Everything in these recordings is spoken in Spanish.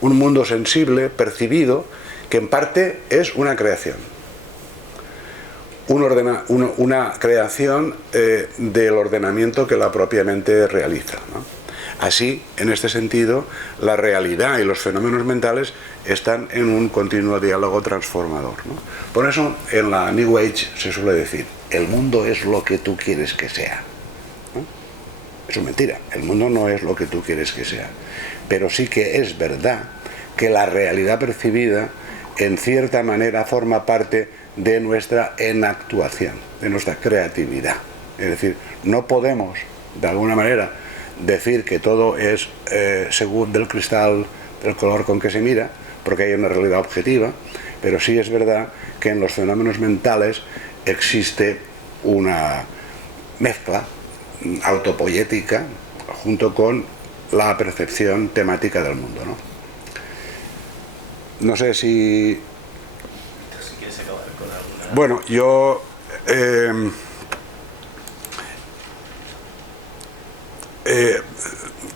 un mundo sensible, percibido, que en parte es una creación. Una creación del ordenamiento que la propia mente realiza, ¿no? Así, en este sentido, la realidad y los fenómenos mentales están en un continuo diálogo transformador, ¿no? Por eso, en la New Age se suele decir, el mundo es lo que tú quieres que sea, ¿no? Eso es mentira, el mundo no es lo que tú quieres que sea. Pero sí que es verdad que la realidad percibida, en cierta manera, forma parte de nuestra enactuación, de nuestra creatividad. Es decir, no podemos, de alguna manera, decir que todo es según del cristal, del color con que se mira, porque hay una realidad objetiva, pero sí es verdad que en los fenómenos mentales existe una mezcla autopoética junto con la percepción temática del mundo, ¿no? No sé si quieres acabar con alguna... Bueno, yo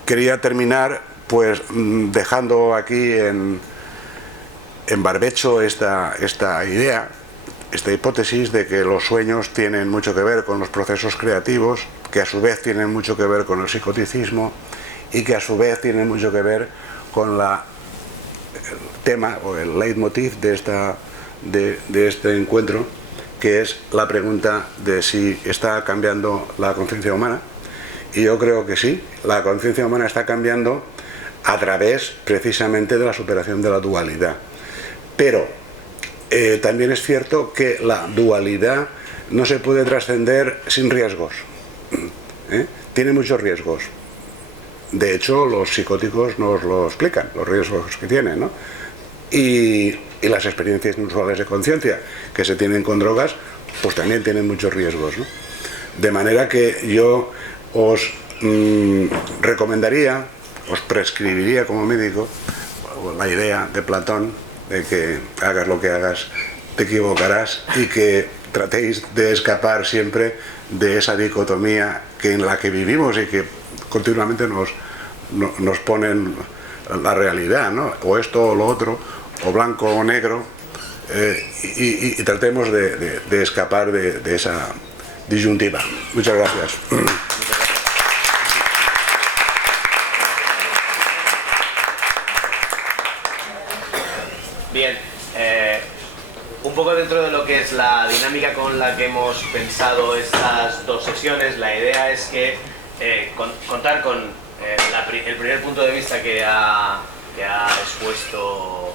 quería terminar pues dejando aquí en barbecho esta idea, esta hipótesis de que los sueños tienen mucho que ver con los procesos creativos, que a su vez tienen mucho que ver con el psicoticismo y que a su vez tienen mucho que ver con el tema o el leitmotiv de este encuentro, que es la pregunta de si está cambiando la conciencia humana. Y yo creo que sí, la conciencia humana está cambiando a través precisamente de la superación de la dualidad. Pero también es cierto que la dualidad no se puede trascender sin riesgos. Tiene muchos riesgos. De hecho, los psicóticos nos lo explican, los riesgos que tienen, ¿no? Y las experiencias inusuales de conciencia que se tienen con drogas, pues también tienen muchos riesgos, ¿no? De manera que yo os recomendaría, os prescribiría como médico la idea de Platón de que hagas lo que hagas, te equivocarás, y que tratéis de escapar siempre de esa dicotomía en la que vivimos y que continuamente nos ponen la realidad, ¿no? O esto o lo otro, o blanco o negro, y tratemos de escapar de esa disyuntiva. Muchas gracias. Bien, un poco dentro de lo que es la dinámica con la que hemos pensado estas dos sesiones, la idea es que contar con el primer punto de vista que ha expuesto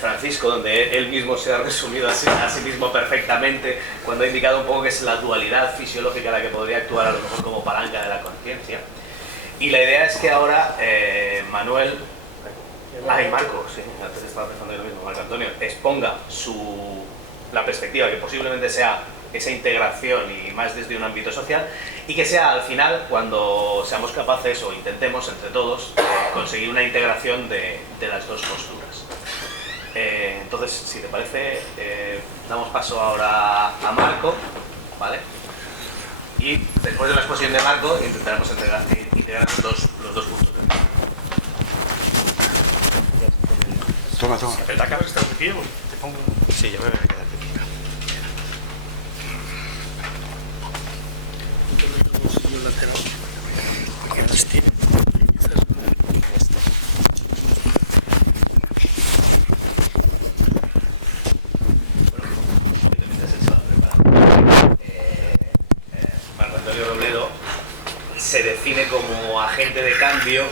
Francisco, donde él mismo se ha resumido a sí mismo perfectamente cuando ha indicado un poco que es la dualidad fisiológica la que podría actuar a lo mejor como palanca de la conciencia. Y la idea es que ahora Manuel... y Marco, sí, antes estaba pensando yo lo mismo, Marco Antonio, exponga la perspectiva que posiblemente sea esa integración y más desde un ámbito social, y que sea al final, cuando seamos capaces o intentemos entre todos conseguir una integración de las dos posturas. Entonces, si te parece, damos paso ahora a Marco, ¿vale? Y después de la exposición de Marco intentaremos integrar los dos puntos de vista. Toma. ¿La cámara está de pie? Te pongo... Sí, yo me voy a quedar de pie. Un sillón lateral. Que no estire. Marco Antonio Robledo se define como agente de cambio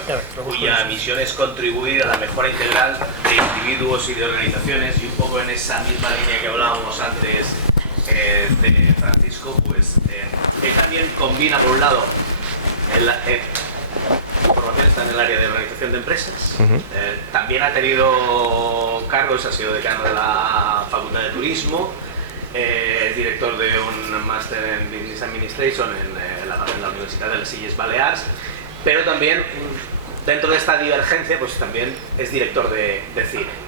cuya misión es contribuir a la mejora integral de individuos y de organizaciones, y un poco en esa misma línea que hablábamos antes de Francisco, pues él también combina, por un lado, su formación está en el área de organización de empresas, también ha tenido cargos, ha sido decano de la Facultad de Turismo, es director de un máster en Business Administration en la Universidad de les Illes Balears, pero también dentro de esta divergencia pues también es director de cine.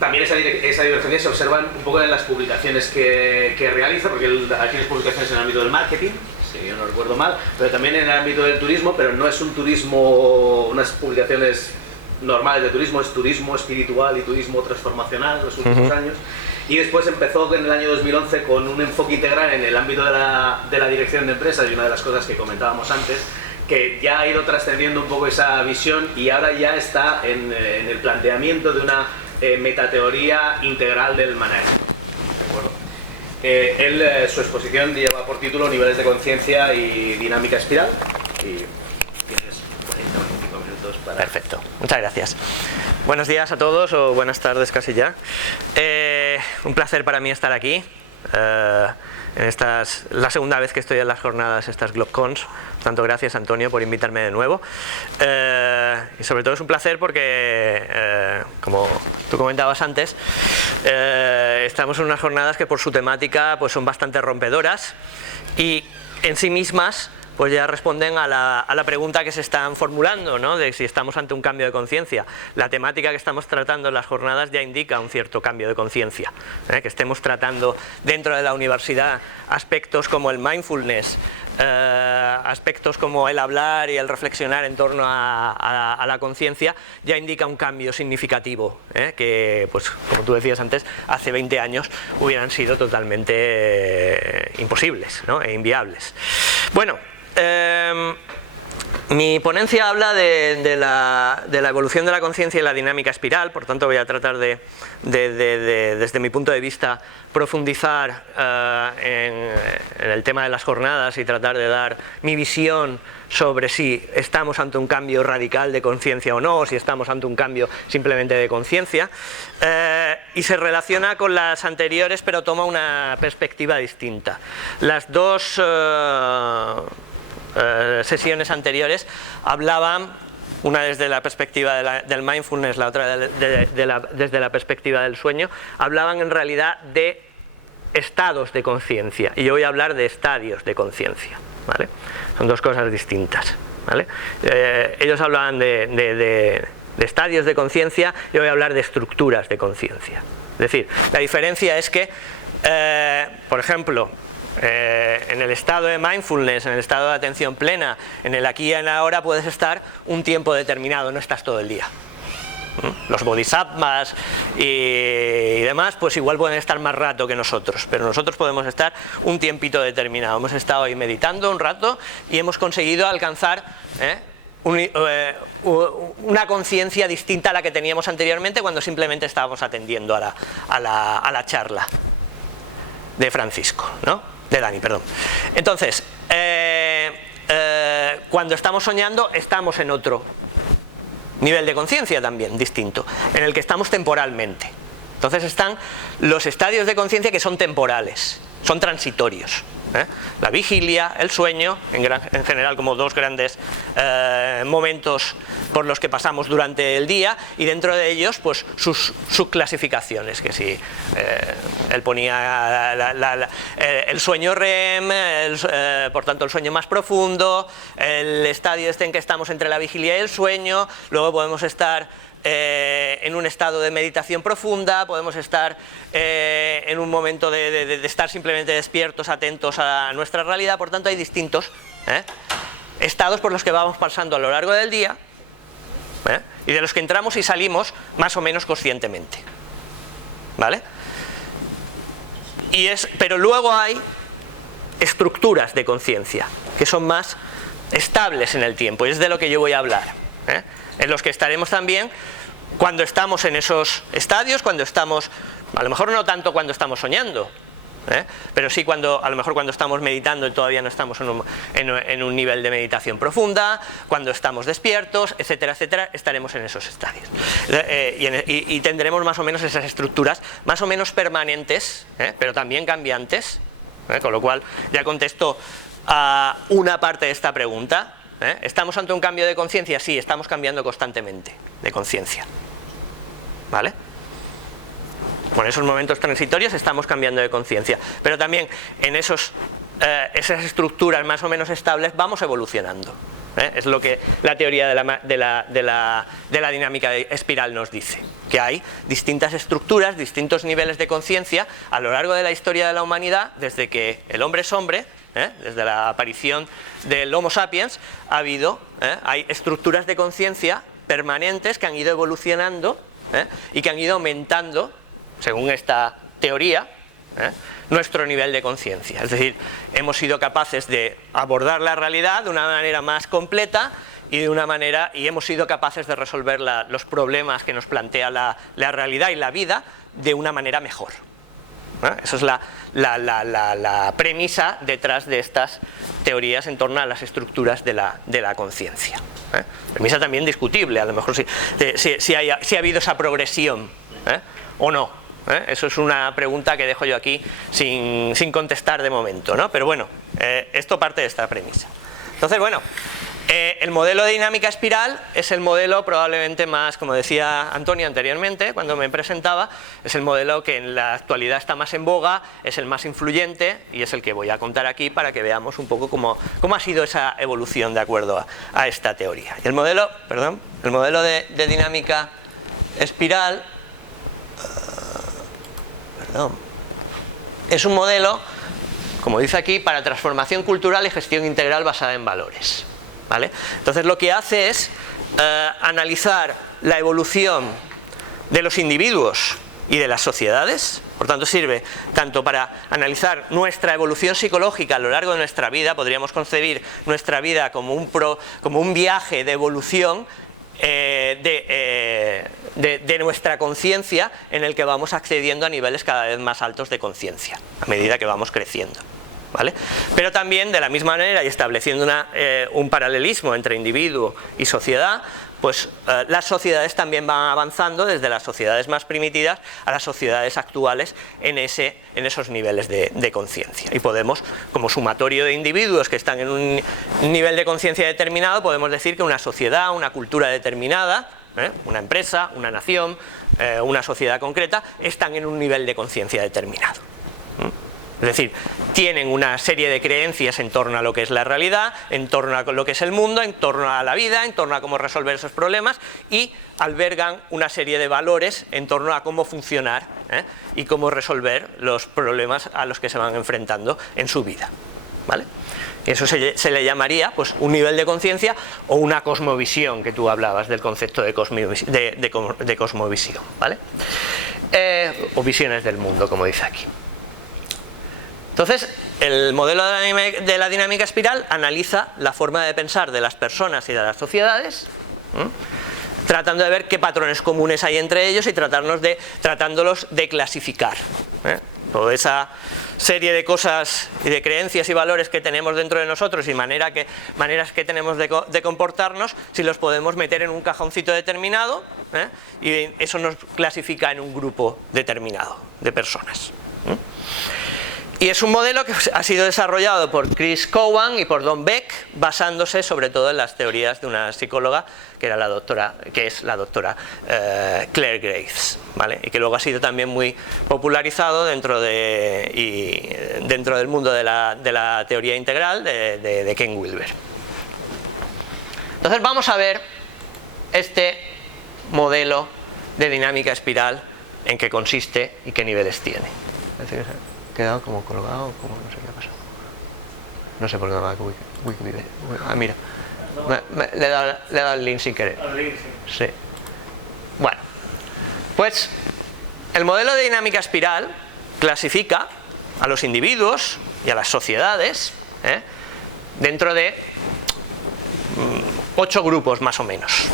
También esa divergencia se observa un poco en las publicaciones que realiza, porque aquí hay publicaciones en el ámbito del marketing, si yo no recuerdo mal, pero también en el ámbito del turismo, pero no es un turismo, unas publicaciones normales de turismo, es turismo espiritual y turismo transformacional en los últimos años. Y después empezó en el año 2011 con un enfoque integral en el ámbito de la dirección de empresas, y una de las cosas que comentábamos antes, que ya ha ido trascendiendo un poco esa visión y ahora ya está en el planteamiento de una metateoría integral del management. ¿De acuerdo? Su exposición lleva por título Niveles de conciencia y dinámica espiral, y tienes 40-25 minutos para... Perfecto, muchas gracias. Buenos días a todos, o buenas tardes casi ya. Un placer para mí estar aquí. La segunda vez que estoy en las jornadas, estas GlobCons. Por tanto, gracias Antonio por invitarme de nuevo. Y sobre todo es un placer porque, como tú comentabas antes, estamos en unas jornadas que por su temática pues son bastante rompedoras y en sí mismas pues ya responden a la pregunta que se están formulando, ¿no? De si estamos ante un cambio de conciencia. La temática que estamos tratando en las jornadas ya indica un cierto cambio de conciencia. Que estemos tratando dentro de la universidad aspectos como el mindfulness, aspectos como el hablar y el reflexionar en torno a la conciencia, ya indica un cambio significativo, que, pues, como tú decías antes, hace 20 años hubieran sido totalmente imposibles, ¿no? E inviables. Bueno, mi ponencia habla de la evolución de la conciencia y la dinámica espiral, por tanto voy a tratar desde mi punto de vista, profundizar en el tema de las jornadas y tratar de dar mi visión sobre si estamos ante un cambio radical de conciencia o no, o si estamos ante un cambio simplemente de conciencia, y se relaciona con las anteriores pero toma una perspectiva distinta. Las dos sesiones anteriores hablaban, una desde la perspectiva del mindfulness, la otra desde la perspectiva del sueño, hablaban en realidad de estados de conciencia, y yo voy a hablar de estadios de conciencia, ¿vale? Son dos cosas distintas, ¿vale? Ellos hablaban de estadios de conciencia, yo voy a hablar de estructuras de conciencia. Es decir, la diferencia es que, por ejemplo, en el estado de mindfulness, en el estado de atención plena, en el aquí y en ahora puedes estar un tiempo determinado, no estás todo el día. Los bodhisattvas y demás pues igual pueden estar más rato que nosotros, pero nosotros podemos estar un tiempito determinado. Hemos estado ahí meditando un rato y hemos conseguido alcanzar una conciencia distinta a la que teníamos anteriormente cuando simplemente estábamos atendiendo a la charla de Francisco, ¿no? De Dani, perdón. Entonces, cuando estamos soñando estamos en otro nivel de conciencia también distinto, en el que estamos temporalmente. Entonces están los estadios de conciencia que son temporales, son transitorios. La vigilia, el sueño, en general como dos grandes momentos por los que pasamos durante el día, y dentro de ellos pues sus subclasificaciones, que si él ponía el sueño REM, por tanto el sueño más profundo, el estadio en que estamos entre la vigilia y el sueño, luego podemos estar en un estado de meditación profunda, podemos estar en un momento de estar simplemente despiertos, atentos a nuestra realidad. Por tanto hay distintos estados por los que vamos pasando a lo largo del día, y de los que entramos y salimos más o menos conscientemente, ¿vale? Pero luego hay estructuras de conciencia que son más estables en el tiempo, y es de lo que yo voy a hablar, en los que estaremos también cuando estamos en esos estadios, cuando estamos, a lo mejor no tanto cuando estamos soñando, pero sí a lo mejor cuando estamos meditando y todavía no estamos en un nivel de meditación profunda, cuando estamos despiertos, etcétera, etcétera, estaremos en esos estadios. Y tendremos más o menos esas estructuras más o menos permanentes, pero también cambiantes, con lo cual ya contesto a una parte de esta pregunta. ¿Estamos ante un cambio de conciencia? Sí, estamos cambiando constantemente de conciencia, ¿vale? Con esos momentos transitorios estamos cambiando de conciencia, pero también en esas estructuras más o menos estables vamos evolucionando. Es lo que la teoría de la dinámica espiral nos dice, que hay distintas estructuras, distintos niveles de conciencia a lo largo de la historia de la humanidad, desde que el hombre es hombre, desde la aparición del Homo sapiens, hay estructuras de conciencia permanentes que han ido evolucionando y que han ido aumentando, según esta teoría, nuestro nivel de conciencia. Es decir, hemos sido capaces de abordar la realidad de una manera más completa y hemos sido capaces de resolver los problemas que nos plantea la realidad y la vida de una manera mejor. Esa es la premisa detrás de estas teorías en torno a las estructuras de la conciencia. Premisa también discutible, a lo mejor si ha habido esa progresión o no. Eso es una pregunta que dejo yo aquí sin contestar de momento, ¿no? Pero bueno, esto parte de esta premisa. Entonces, bueno, el modelo de dinámica espiral es el modelo probablemente más, como decía Antonio anteriormente cuando me presentaba, es el modelo que en la actualidad está más en boga, es el más influyente y es el que voy a contar aquí para que veamos un poco cómo ha sido esa evolución de acuerdo a esta teoría. Y el modelo de dinámica espiral es un modelo, como dice aquí, para transformación cultural y gestión integral basada en valores. ¿Vale? Entonces lo que hace es analizar la evolución de los individuos y de las sociedades, por tanto sirve tanto para analizar nuestra evolución psicológica a lo largo de nuestra vida, podríamos concebir nuestra vida como un viaje de evolución de nuestra conciencia en el que vamos accediendo a niveles cada vez más altos de conciencia a medida que vamos creciendo. ¿Vale? Pero también de la misma manera y estableciendo un paralelismo entre individuo y sociedad, pues las sociedades también van avanzando desde las sociedades más primitivas a las sociedades actuales en esos niveles de conciencia. Y podemos, como sumatorio de individuos que están en un nivel de conciencia determinado, podemos decir que una sociedad, una cultura determinada, una empresa, una nación, una sociedad concreta, están en un nivel de conciencia determinado. Es decir, tienen una serie de creencias en torno a lo que es la realidad, en torno a lo que es el mundo, en torno a la vida, en torno a cómo resolver esos problemas y albergan una serie de valores en torno a cómo funcionar y cómo resolver los problemas a los que se van enfrentando en su vida. ¿Vale? Eso se le llamaría pues, un nivel de conciencia o una cosmovisión, que tú hablabas del concepto de cosmovisión. ¿Vale? O visiones del mundo, como dice aquí. Entonces, el modelo de la dinámica espiral analiza la forma de pensar de las personas y de las sociedades, tratando de ver qué patrones comunes hay entre ellos y tratándolos de clasificar. Toda esa serie de cosas y de creencias y valores que tenemos dentro de nosotros y maneras que tenemos de comportarnos, si los podemos meter en un cajoncito determinado, y eso nos clasifica en un grupo determinado de personas. Y es un modelo que ha sido desarrollado por Chris Cowan y por Don Beck, basándose sobre todo en las teorías de una psicóloga que es la doctora Claire Graves, ¿vale? Y que luego ha sido también muy popularizado dentro del mundo de la teoría integral de Ken Wilber. Entonces vamos a ver este modelo de dinámica espiral, en qué consiste y qué niveles tiene. Quedado como colgado, como no sé qué ha pasado. No sé por qué me va a Wikipedia. Ah, mira. Le he dado el link sin querer. Sí. Bueno, pues el modelo de dinámica espiral clasifica a los individuos y a las sociedades dentro de 8 grupos más o menos.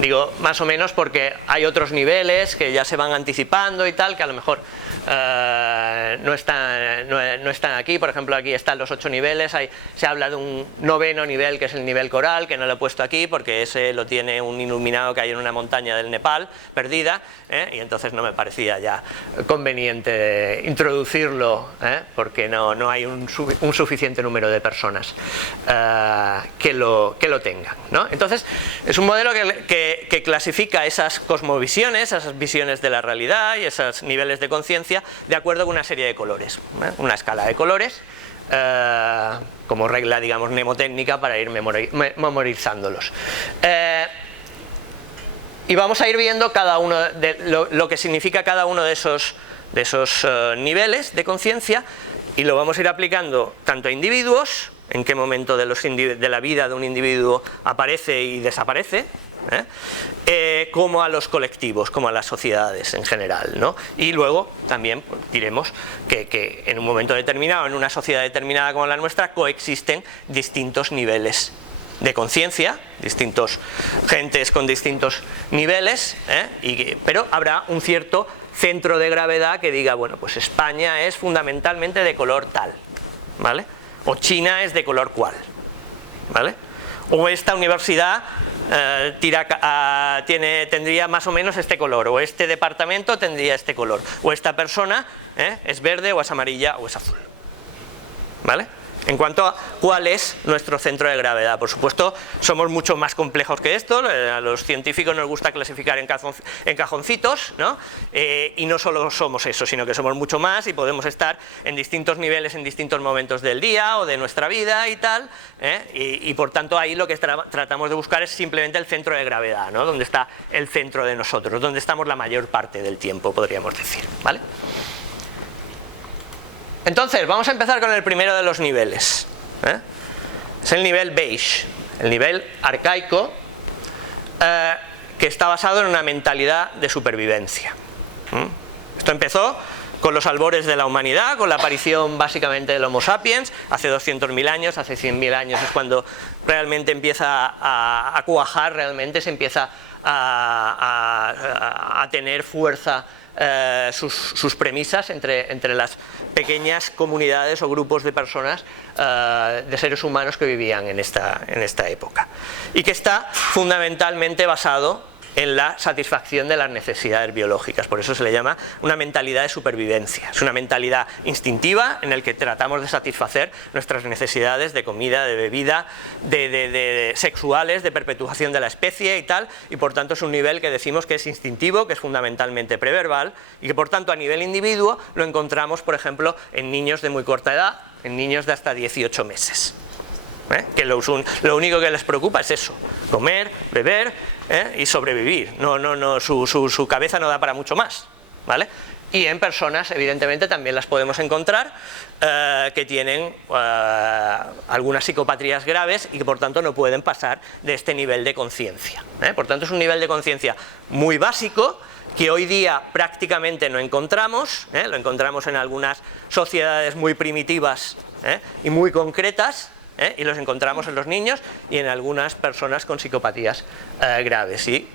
Digo más o menos porque hay otros niveles que ya se van anticipando y tal, que a lo mejor no están aquí. Por ejemplo, aquí están los 8 niveles. Se habla de un 9º nivel, que es el nivel coral, que no lo he puesto aquí porque ese lo tiene un iluminado que hay en una montaña del Nepal perdida, y entonces no me parecía ya conveniente introducirlo, porque no hay un suficiente número de personas que lo tengan, ¿no? Entonces es un modelo que clasifica esas cosmovisiones, esas visiones de la realidad y esos niveles de conciencia de acuerdo con una serie de colores, una escala de colores, como regla, digamos, mnemotécnica para ir memorizándolos. Y vamos a ir viendo cada uno de lo que significa cada uno de esos niveles de conciencia, y lo vamos a ir aplicando tanto a individuos en qué momento de la vida de un individuo aparece y desaparece, como a los colectivos, como a las sociedades en general, ¿no? Y luego también pues, diremos que en un momento determinado, en una sociedad determinada como la nuestra, coexisten distintos niveles de conciencia, distintos gentes con distintos niveles, pero habrá un cierto centro de gravedad que diga, bueno, pues España es fundamentalmente de color tal, ¿vale? O China es de color cual, ¿vale? O esta universidad tendría más o menos este color, o este departamento tendría este color, o esta persona es verde o es amarilla o es azul, ¿vale? En cuanto a cuál es nuestro centro de gravedad, por supuesto somos mucho más complejos que esto, a los científicos nos gusta clasificar en cajoncitos, ¿no? Y no solo somos eso, sino que somos mucho más y podemos estar en distintos niveles en distintos momentos del día o de nuestra vida y tal, y por tanto ahí lo que tratamos de buscar es simplemente el centro de gravedad, ¿no? Donde está el centro de nosotros, donde estamos la mayor parte del tiempo, podríamos decir, ¿vale? Entonces, vamos a empezar con el primero de los niveles. Es el nivel beige, el nivel arcaico, que está basado en una mentalidad de supervivencia. Esto empezó con los albores de la humanidad, con la aparición básicamente del Homo sapiens, hace 200.000 años, hace 100.000 años es cuando realmente empieza a cuajar, realmente se empieza a tener fuerza sus premisas entre las pequeñas comunidades o grupos de personas, de seres humanos que vivían en esta época, y que está fundamentalmente basado en la satisfacción de las necesidades biológicas. Por eso se le llama una mentalidad de supervivencia. Es una mentalidad instintiva en la que tratamos de satisfacer nuestras necesidades de comida, de bebida, de sexuales, de perpetuación de la especie y tal, y por tanto es un nivel que decimos que es instintivo, que es fundamentalmente preverbal, y que por tanto a nivel individuo lo encontramos, por ejemplo, en niños de muy corta edad, en niños de hasta 18 meses. Que lo único que les preocupa es eso: comer, beber y sobrevivir. Su cabeza no da para mucho más, ¿vale? Y en personas, evidentemente, también las podemos encontrar que tienen algunas psicopatías graves y que por tanto no pueden pasar de este nivel de conciencia. Por tanto es un nivel de conciencia muy básico que hoy día prácticamente no encontramos, lo encontramos en algunas sociedades muy primitivas y muy concretas, y los encontramos en los niños y en algunas personas con psicopatías graves, y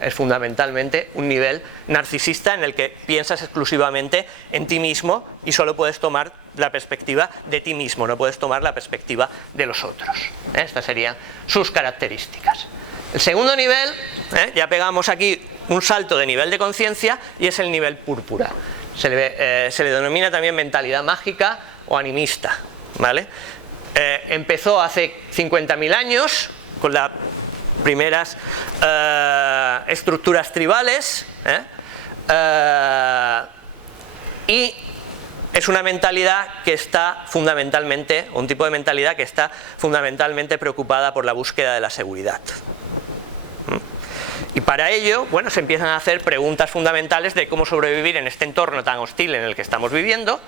es fundamentalmente un nivel narcisista en el que piensas exclusivamente en ti mismo y solo puedes tomar la perspectiva de ti mismo, no puedes tomar la perspectiva de los otros. Estas serían sus características. El segundo nivel, ya pegamos aquí un salto de nivel de conciencia, y es el nivel púrpura. Se le denomina también mentalidad mágica o animista, ¿vale? Empezó hace 50.000 años con las primeras estructuras tribales, y es una mentalidad que está fundamentalmente, un tipo de mentalidad que está fundamentalmente preocupada por la búsqueda de la seguridad. Y para ello, bueno, se empiezan a hacer preguntas fundamentales de cómo sobrevivir en este entorno tan hostil en el que estamos viviendo,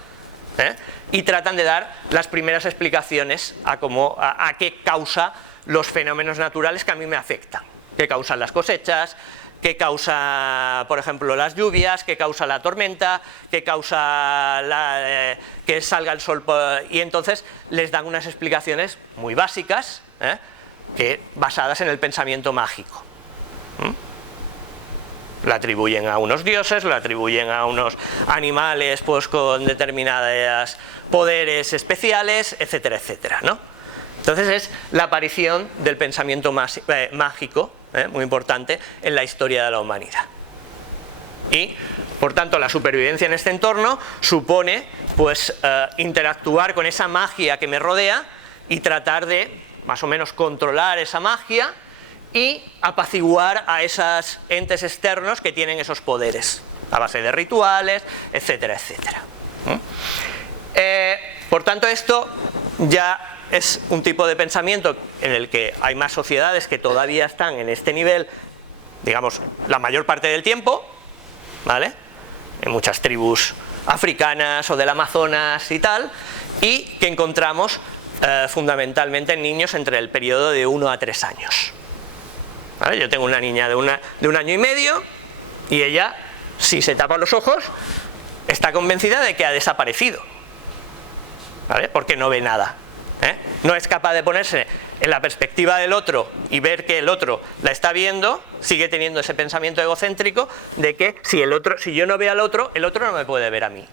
y tratan de dar las primeras explicaciones a qué causa los fenómenos naturales que a mí me afectan, qué causan las cosechas, qué causa, por ejemplo, las lluvias, qué causa la tormenta, qué causa que salga el sol, y entonces les dan unas explicaciones muy básicas, basadas en el pensamiento mágico. Lo atribuyen a unos dioses, lo atribuyen a unos animales pues con determinados poderes especiales, etcétera, etcétera, ¿no? Entonces es la aparición del pensamiento mágico, muy importante en la historia de la humanidad. Y por tanto la supervivencia en este entorno supone pues interactuar con esa magia que me rodea y tratar de más o menos controlar esa magia y apaciguar a esos entes externos que tienen esos poderes, a base de rituales, etcétera, etcétera. Por tanto, esto ya es un tipo de pensamiento en el que hay más sociedades que todavía están en este nivel, digamos, la mayor parte del tiempo, ¿vale? En muchas tribus africanas o del Amazonas y tal, y que encontramos fundamentalmente en niños entre el periodo de 1 a 3 años. ¿Vale? Yo tengo una niña de 1 año y medio y ella, si se tapa los ojos, está convencida de que ha desaparecido, ¿vale? Porque no ve nada, ¿eh? No es capaz de ponerse en la perspectiva del otro y ver que el otro la está viendo, sigue teniendo ese pensamiento egocéntrico de que si yo no veo al otro, el otro no me puede ver a mí.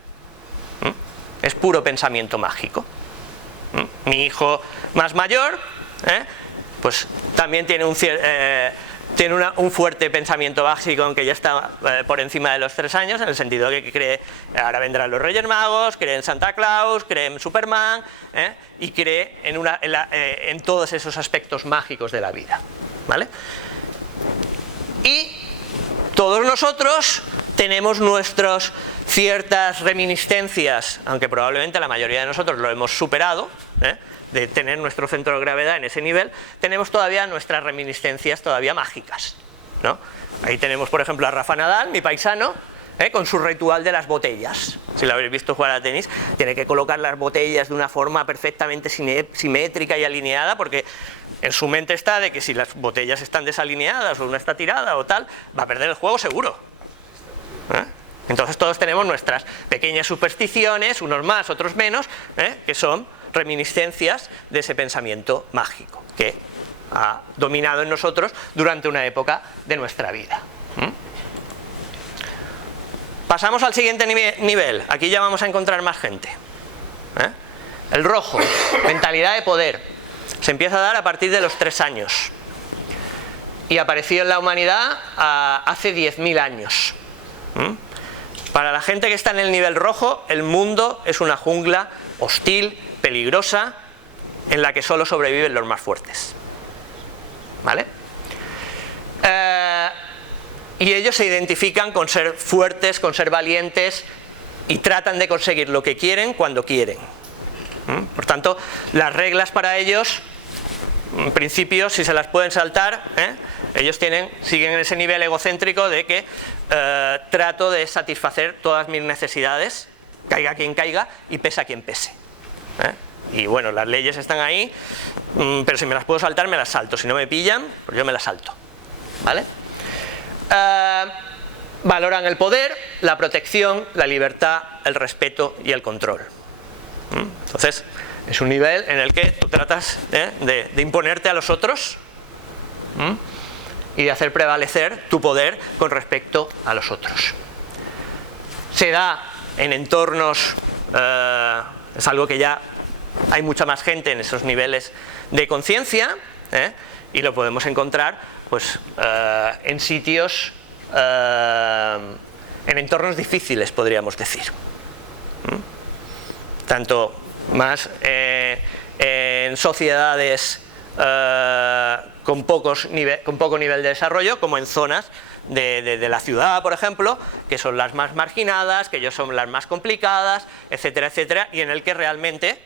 Es puro pensamiento mágico. Mi hijo más mayor, pues también tiene un fuerte pensamiento mágico, aunque ya está por encima de los 3 años, en el sentido de que cree, ahora vendrán los Reyes Magos, cree en Santa Claus, cree en Superman, y cree en todos esos aspectos mágicos de la vida, ¿vale? Y todos nosotros tenemos nuestras ciertas reminiscencias, aunque probablemente la mayoría de nosotros lo hemos superado, de tener nuestro centro de gravedad en ese nivel, tenemos todavía nuestras reminiscencias todavía mágicas, ¿no? Ahí tenemos, por ejemplo, a Rafa Nadal, mi paisano, con su ritual de las botellas. Si lo habéis visto jugar a tenis, tiene que colocar las botellas de una forma perfectamente simétrica y alineada, porque en su mente está de que si las botellas están desalineadas o una está tirada o tal, va a perder el juego seguro. Entonces todos tenemos nuestras pequeñas supersticiones, unos más, otros menos, que son reminiscencias de ese pensamiento mágico que ha dominado en nosotros durante una época de nuestra vida. Pasamos al siguiente nivel. Aquí ya vamos a encontrar más gente. El rojo, mentalidad de poder. Se empieza a dar a partir de los 3 años y apareció en la humanidad hace 10.000 años. Para la gente que está en el nivel rojo, el mundo es una jungla hostil, peligrosa, en la que solo sobreviven los más fuertes, ¿vale? Y ellos se identifican con ser fuertes, con ser valientes, y tratan de conseguir lo que quieren cuando quieren. Por tanto, las reglas para ellos, en principio, si se las pueden saltar, ellos siguen en ese nivel egocéntrico de que trato de satisfacer todas mis necesidades, caiga quien caiga y pese a quien pese. Y bueno, las leyes están ahí, pero si me las puedo saltar, me las salto. Si no me pillan, pues yo me las salto, ¿vale? Valoran el poder, la protección, la libertad, el respeto y el control. Entonces, es un nivel en el que tú tratas de imponerte a los otros y de hacer prevalecer tu poder con respecto a los otros. Se da en entornos, es algo que ya hay mucha más gente en esos niveles de conciencia, y lo podemos encontrar pues, en sitios, en entornos difíciles, podríamos decir. Tanto más en sociedades con poco nivel de desarrollo, como en zonas de la ciudad, por ejemplo, que son las más marginadas, que ellos son las más complicadas, etcétera, etcétera, y en el que realmente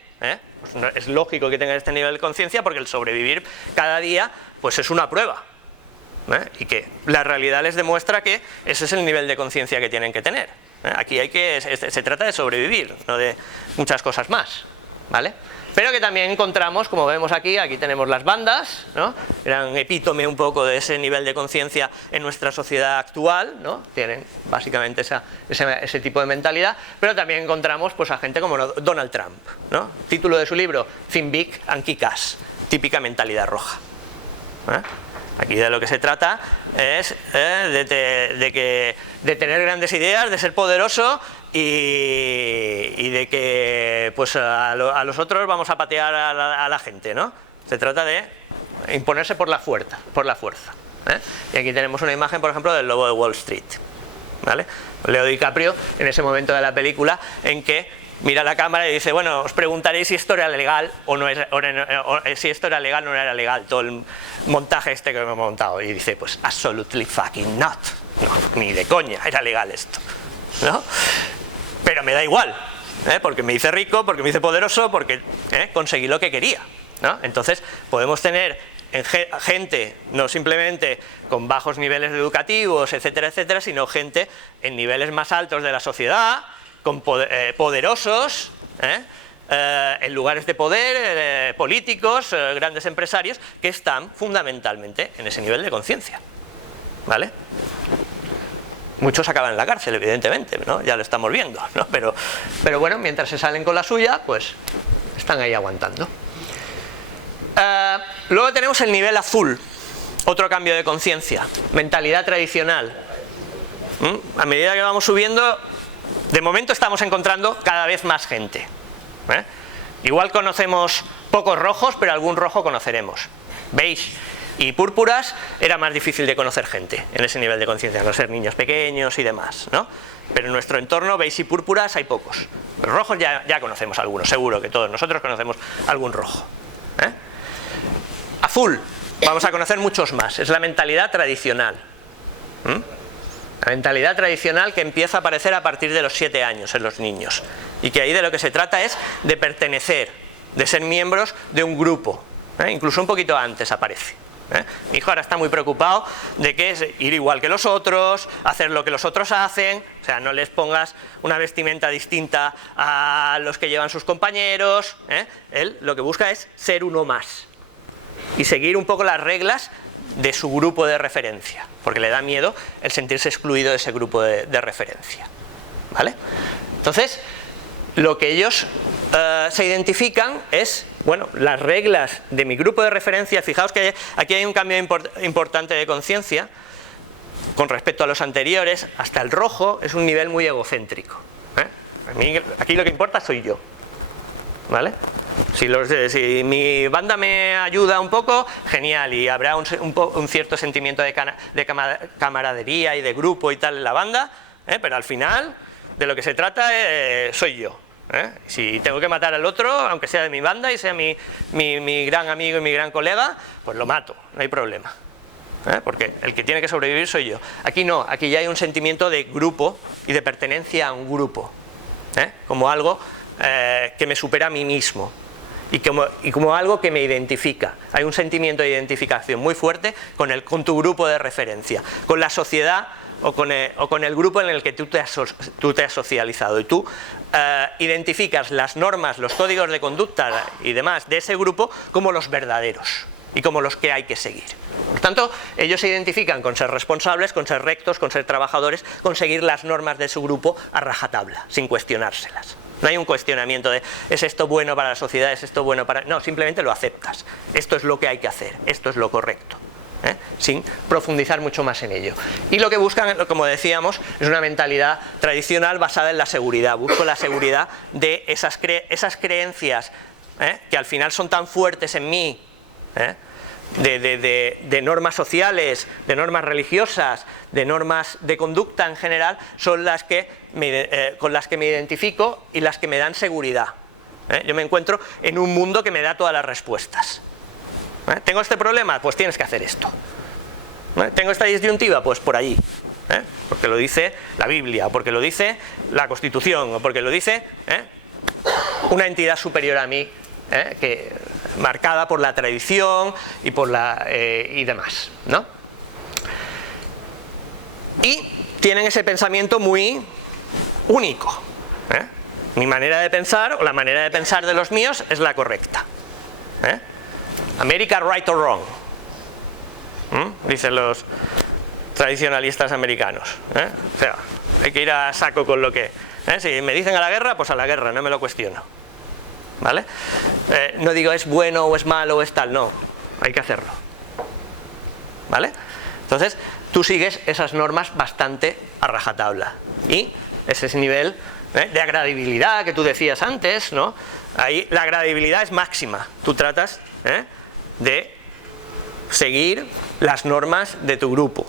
pues es lógico que tengan este nivel de conciencia, porque el sobrevivir cada día pues es una prueba, y que la realidad les demuestra que ese es el nivel de conciencia que tienen que tener. Aquí se trata de sobrevivir, no de muchas cosas más, ¿vale? Pero que también encontramos, como vemos aquí tenemos las bandas, ¿no? Eran epítome un poco de ese nivel de conciencia en nuestra sociedad actual, ¿no? Tienen básicamente ese tipo de mentalidad, pero también encontramos pues, a gente como Donald Trump, ¿no? Título de su libro, Think Big and Kick Ass, típica mentalidad roja. Aquí de lo que se trata es de tener grandes ideas, de ser poderoso y de que pues a los otros vamos a patear a la gente, ¿no? Se trata de imponerse por la fuerza. Y aquí tenemos una imagen, por ejemplo, del lobo de Wall Street, ¿vale? Leo DiCaprio en ese momento de la película en que mira la cámara y dice, bueno, os preguntaréis si esto era legal o no si esto era legal o no era legal, todo el montaje este que hemos montado. Y dice, pues absolutely fucking not. No, ni de coña, era legal esto, ¿no? Pero me da igual, porque me hice rico, porque me hice poderoso, porque conseguí lo que quería, ¿no? Entonces podemos tener gente no simplemente con bajos niveles educativos, etcétera, etcétera, sino gente en niveles más altos de la sociedad, con poderosos, en lugares de poder, políticos, grandes empresarios, que están fundamentalmente en ese nivel de conciencia, ¿vale? Muchos acaban en la cárcel, evidentemente, ¿no? Ya lo estamos viendo, ¿no? Pero bueno, mientras se salen con la suya, pues están ahí aguantando. Luego tenemos el nivel azul, otro cambio de conciencia, mentalidad tradicional. A medida que vamos subiendo, de momento estamos encontrando cada vez más gente. Igual conocemos pocos rojos, pero algún rojo conoceremos. Beige y púrpuras era más difícil de conocer gente en ese nivel de conciencia, no ser niños pequeños y demás, ¿no? Pero en nuestro entorno beige y púrpuras hay pocos. Los rojos ya conocemos algunos, seguro que todos nosotros conocemos algún rojo. Azul, vamos a conocer muchos más, es la mentalidad tradicional. La mentalidad tradicional que empieza a aparecer a partir de los 7 años en los niños, y que ahí de lo que se trata es de pertenecer, de ser miembros de un grupo, incluso un poquito antes aparece. Mi hijo ahora está muy preocupado de que es ir igual que los otros, hacer lo que los otros hacen, o sea, no les pongas una vestimenta distinta a los que llevan sus compañeros. Él lo que busca es ser uno más y seguir un poco las reglas de su grupo de referencia, porque le da miedo el sentirse excluido de ese grupo de referencia, ¿vale? Entonces, lo que ellos se identifican es, bueno, las reglas de mi grupo de referencia. Fijaos que aquí hay un cambio importante de conciencia con respecto a los anteriores. Hasta el rojo es un nivel muy egocéntrico. A mí, aquí lo que importa soy yo, ¿vale? Si mi banda me ayuda un poco, genial, y habrá un cierto sentimiento de camaradería y de grupo y tal en la banda, pero al final de lo que se trata soy yo. Si tengo que matar al otro, aunque sea de mi banda y sea mi gran amigo y mi gran colega, pues lo mato, no hay problema, porque el que tiene que sobrevivir soy yo. Aquí no, aquí ya hay un sentimiento de grupo y de pertenencia a un grupo, como algo que me supera a mí mismo. Y como algo que me identifica. Hay un sentimiento de identificación muy fuerte con tu grupo de referencia, con la sociedad o con el grupo en el que tú te has socializado, y tú identificas las normas, los códigos de conducta y demás de ese grupo como los verdaderos y como los que hay que seguir. Por tanto, ellos se identifican con ser responsables, con ser rectos, con ser trabajadores, con seguir las normas de su grupo a rajatabla, sin cuestionárselas. No hay un cuestionamiento de ¿es esto bueno para la sociedad? ¿Es esto bueno para...? No, simplemente lo aceptas. Esto es lo que hay que hacer, esto es lo correcto, sin profundizar mucho más en ello. Y lo que buscan, como decíamos, es una mentalidad tradicional basada en la seguridad. Busco la seguridad de esas creencias que al final son tan fuertes en mí, de normas sociales, de normas religiosas, de normas de conducta en general, son las que con las que me identifico y las que me dan seguridad. Yo me encuentro en un mundo que me da todas las respuestas. ¿Tengo este problema? Pues tienes que hacer esto. ¿Tengo esta disyuntiva? Pues por allí. Porque lo dice la Biblia, o porque lo dice la Constitución, o porque lo dice una entidad superior a mí, marcada por la tradición y por y demás, ¿no? Y tienen ese pensamiento muy único. Mi manera de pensar, o la manera de pensar de los míos, es la correcta. America right or wrong, dicen los tradicionalistas americanos. O sea, hay que ir a saco con lo que... Si me dicen a la guerra, pues a la guerra, no me lo cuestiono, ¿vale? No digo es bueno o es malo o es tal, no, hay que hacerlo, ¿vale? Entonces tú sigues esas normas bastante a rajatabla, y ese es el nivel de agradabilidad que tú decías antes, ¿no? Ahí la agradabilidad es máxima. Tú tratas de seguir las normas de tu grupo,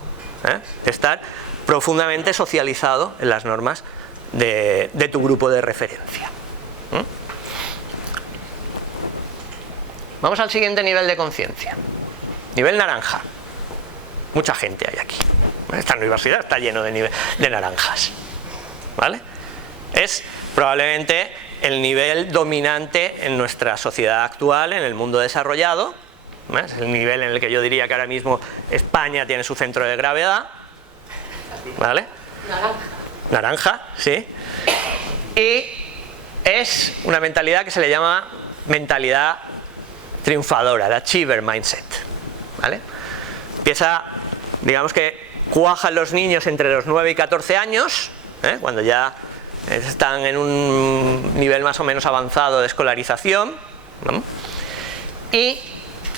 de estar profundamente socializado en las normas de tu grupo de referencia. Vamos al siguiente nivel de conciencia, nivel naranja. Mucha gente hay aquí. Esta universidad está lleno de naranjas, ¿vale? Es probablemente el nivel dominante en nuestra sociedad actual, en el mundo desarrollado. Es el nivel en el que yo diría que ahora mismo España tiene su centro de gravedad, ¿vale? Naranja, sí. Y es una mentalidad que se le llama mentalidad triunfadora, la achiever mindset, ¿vale? Empieza, digamos que cuajan los niños entre los 9 y 14 años, cuando ya están en un nivel más o menos avanzado de escolarización, ¿no? Y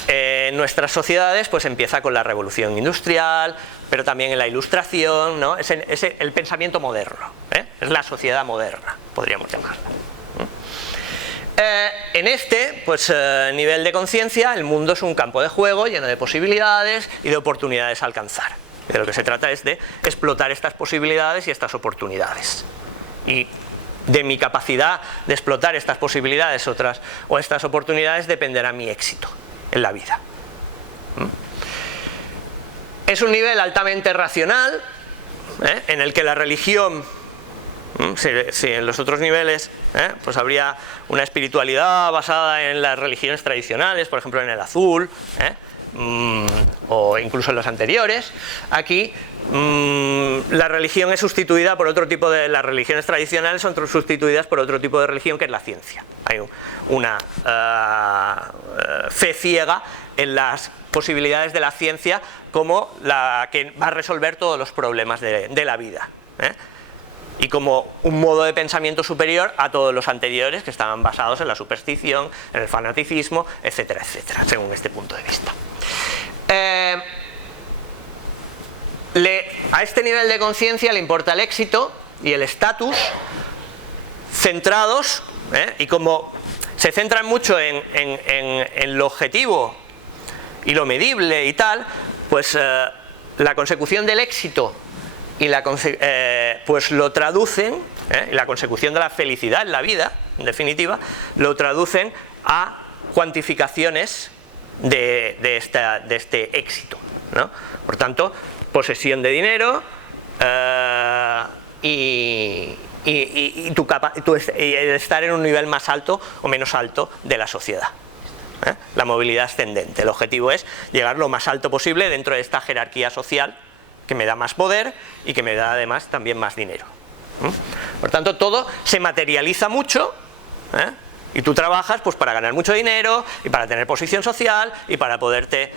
en nuestras sociedades pues empieza con la revolución industrial, pero también en la ilustración, ¿no? Es el pensamiento moderno, es la sociedad moderna, podríamos llamarla. En este pues, nivel de conciencia, el mundo es un campo de juego lleno de posibilidades y de oportunidades a alcanzar. De lo que se trata es de explotar estas posibilidades y estas oportunidades. Y de mi capacidad de explotar estas posibilidades o estas oportunidades dependerá mi éxito en la vida. Es un nivel altamente racional, en el que la religión, si en los otros niveles pues habría una espiritualidad basada en las religiones tradicionales, por ejemplo en el azul, o incluso en los anteriores, aquí la religión es sustituida por otro tipo de... Las religiones tradicionales son sustituidas por otro tipo de religión, que es la ciencia. Hay una fe ciega en las posibilidades de la ciencia como la que va a resolver todos los problemas de la vida, y como un modo de pensamiento superior a todos los anteriores, que estaban basados en la superstición, en el fanaticismo, etcétera, etcétera, según este punto de vista. A este nivel de conciencia le importa el éxito y el estatus centrados, y como se centran mucho en lo objetivo y lo medible y tal, pues la consecución del éxito y pues lo traducen, y la consecución de la felicidad en la vida, en definitiva, lo traducen a cuantificaciones de este éxito, ¿no? Por tanto, posesión de dinero y el estar en un nivel más alto o menos alto de la sociedad. La movilidad ascendente. El objetivo es llegar lo más alto posible dentro de esta jerarquía social que me da más poder y que me da además también más dinero. Por tanto, todo se materializa mucho, y tú trabajas pues para ganar mucho dinero y para tener posición social y para poderte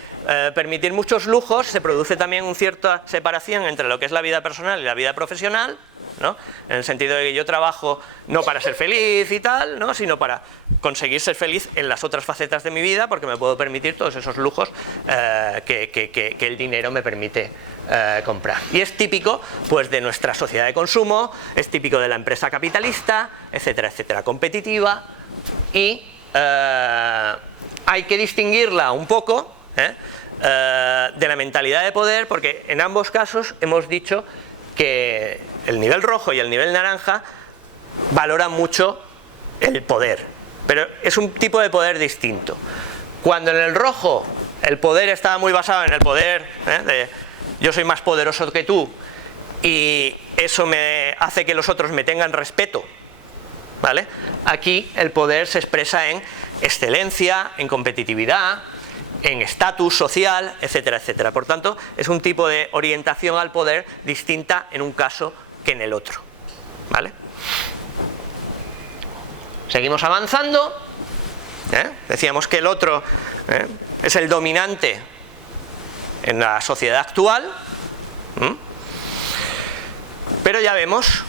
permitir muchos lujos. Se produce también una cierta separación entre lo que es la vida personal y la vida profesional, ¿no? En el sentido de que yo trabajo no para ser feliz y tal, ¿no? Sino para conseguir ser feliz en las otras facetas de mi vida, porque me puedo permitir todos esos lujos que el dinero me permite comprar. Y es típico pues de nuestra sociedad de consumo, es típico de la empresa capitalista, etcétera, etcétera, competitiva, y hay que distinguirla un poco de la mentalidad de poder, porque en ambos casos hemos dicho que el nivel rojo y el nivel naranja valoran mucho el poder, pero es un tipo de poder distinto. Cuando en el rojo el poder estaba muy basado en el poder de yo soy más poderoso que tú y eso me hace que los otros me tengan respeto, ¿vale? Aquí el poder se expresa en excelencia, en competitividad, en estatus social, etcétera, etcétera. Por tanto, es un tipo de orientación al poder distinta en un caso que en el otro, ¿vale? Seguimos avanzando. Decíamos que el otro es el dominante en la sociedad actual, pero ya vemos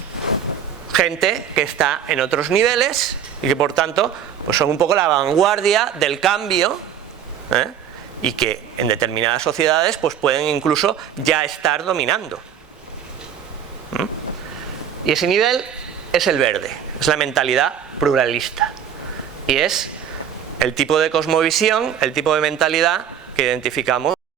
gente que está en otros niveles y que por tanto pues son un poco la vanguardia del cambio, y que en determinadas sociedades pues pueden incluso ya estar dominando. Y ese nivel es el verde, es la mentalidad pluralista y es el tipo de cosmovisión, el tipo de mentalidad que identificamos